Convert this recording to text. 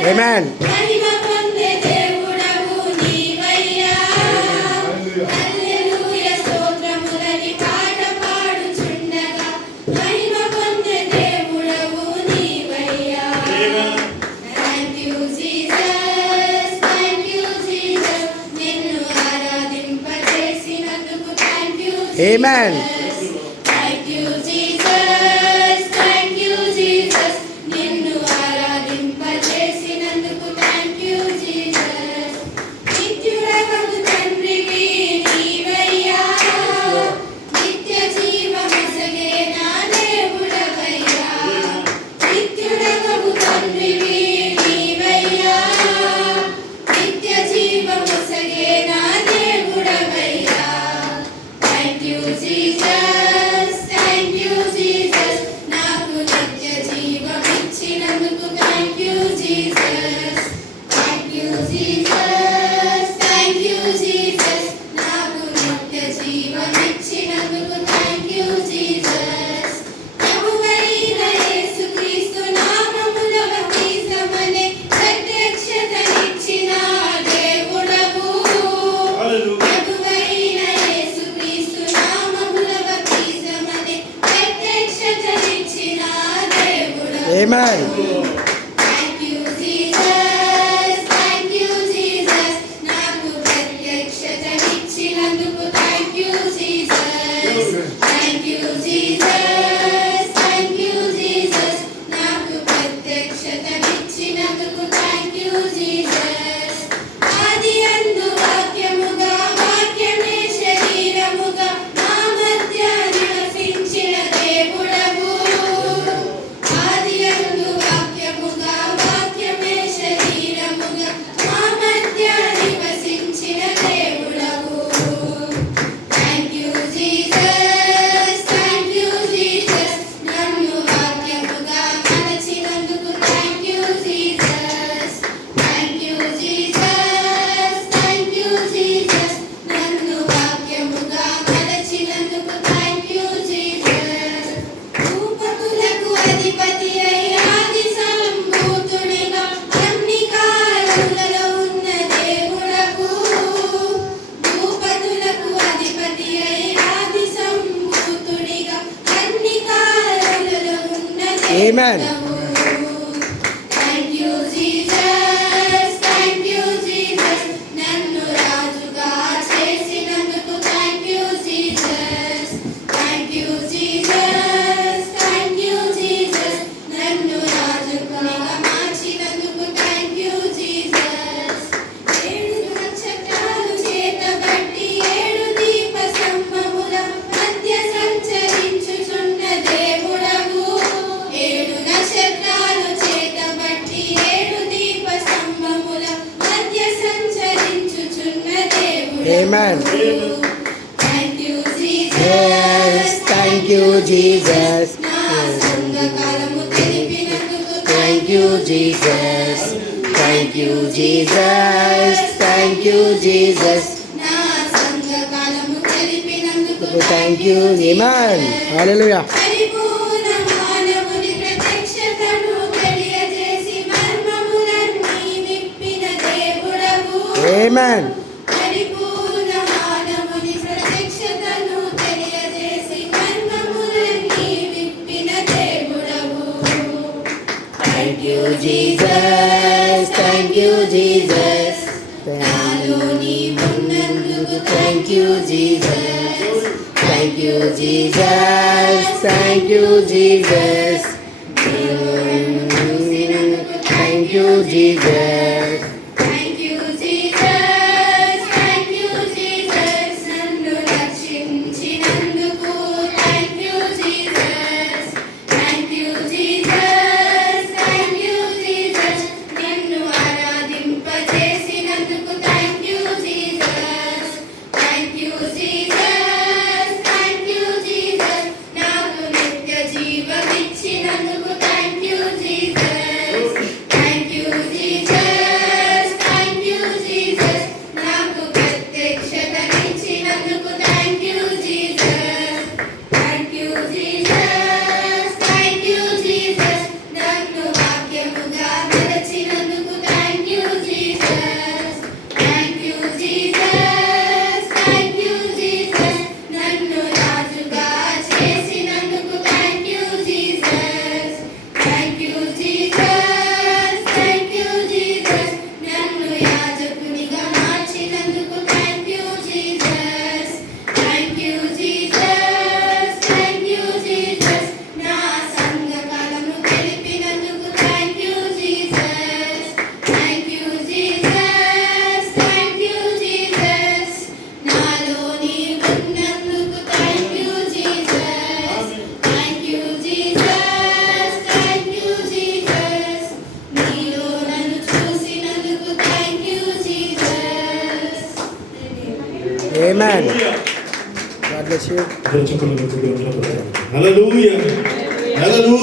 Amen. Amen. Thank you, Jesus. Thank you, Jesus. నిన్ను ఆరాధింపచేసినందుకు thank you, Jesus. నిత్యుడవగు తండ్రివి నీవయ్యా, నిత్య జీవమొసగే నా దేవుడవయ్యా. నిత్యుడవగు తండ్రివి నీవయ్యా, నిత్య జీవమొసగే నా దేవుడవయ్యా. Thank you, Jesus. Thank you, Jesus. నాకు నిత్య జీవమిచ్చినందుకు thank you, Jesus. Thank you, Jesus. Thank you, Jesus. నాకు నిత్య జీవమిచ్చినందుకు thank you, Jesus. ప్రభువైన యేసుక్రీస్తు నామములో బప్తిస్మమనే ప్రత్యక్షతనిచ్చిన దేవుడవు. ప్రభువైన యేసుక్రీస్తు నామములో బప్తిస్మమనే ప్రత్యక్షతనిచ్చిన దేవుడవు. Amen. Thank you, Jesus. Thank you, Jesus. నాకు ప్రత్యక్షతనిచ్చినందుకు thank you, Jesus. Thank you, Jesus. Thank you, Jesus. నాకు ప్రత్యక్షతనిచ్చినందుకు thank you, Jesus. ఆదియందు వాక్యముగా, వాక్యమే శరీరముగా మా మధ్య నివసించిన దేవుడవు. ఆదియందు వాక్యముగా, వాక్యమే శరీరముగా మా మధ్య నివసించిన దేవుడవు. Thank you, Jesus. Thank you, Jesus. నన్ను వాక్యముగా మలచినందుకు thank you, Jesus. Thank you, Jesus. Thank you, Jesus. నన్ను వాక్యముగా మలచినందుకు thank you, Jesus. భూపతులకు అధిపతి అయి ఆది సంభూతునిగా అన్ని కాలములలో ఉన్న దేవుడవు. భూపతులకు అధిపతి అయి ఆది సంభూతునిగా అన్ని కాలములలో ఉన్న Amen. దేవుడవు. Thank you, Jesus. Thank you, Jesus. నన్ను రాజుగా చేసినందుకు thank you, Jesus. Thank you, Jesus. Thank you, Jesus. నన్ను రాజుగా మార్చినందుకు thank you, Jesus. ఏడు నక్షత్రాలు చేతబట్టి ఏడు దీప స్తంభముల మధ్య సంచరించుచున్న దేవుడవు. ఏడు నక్షత్రాలు చేతబట్టి ఏడు దీప స్తంభముల మధ్య సంచరించుచున్న దేవుడవు. Amen. Thank you, Jesus. Yes, thank you, Jesus. నా సంఘకాలము తెలిపినందుకు Thank you, Jesus. Thank you, Jesus. Thank you, Jesus. నా సంఘకాలము తెలిపినందుకు Thank you. Amen. Hallelujah. పరిపూర్ణ మానవుని ప్రత్యక్షతను తెలియజేసి మర్మములన్నీ విప్పిన దేవుడవు. Amen. పరిపూర్ణ మానవుని ప్రత్యక్షతను తెలియజేసి మర్మములన్నీ విప్పిన దేవుడవు. Thank you, Jesus. Thank you, Jesus. నాలో నీవున్నందుకు Thank you, Jesus. Thank you, Jesus. Thank you, Jesus. Thank you, Jesus. Thank you, Jesus. Thank you, Jesus. నన్ను రక్షించినందుకు thank you, Jesus. Thank you, Jesus. Thank you, Jesus. నిన్ను ఆరాధింపచేసినందుకు thank you, Jesus. Thank you, Jesus. Thank you, Jesus. నాకు నిత్య జీవమిచ్చినందుకు thank you, Jesus. Thank you, Jesus. Amen. God bless you. Hallelujah. Hallelujah.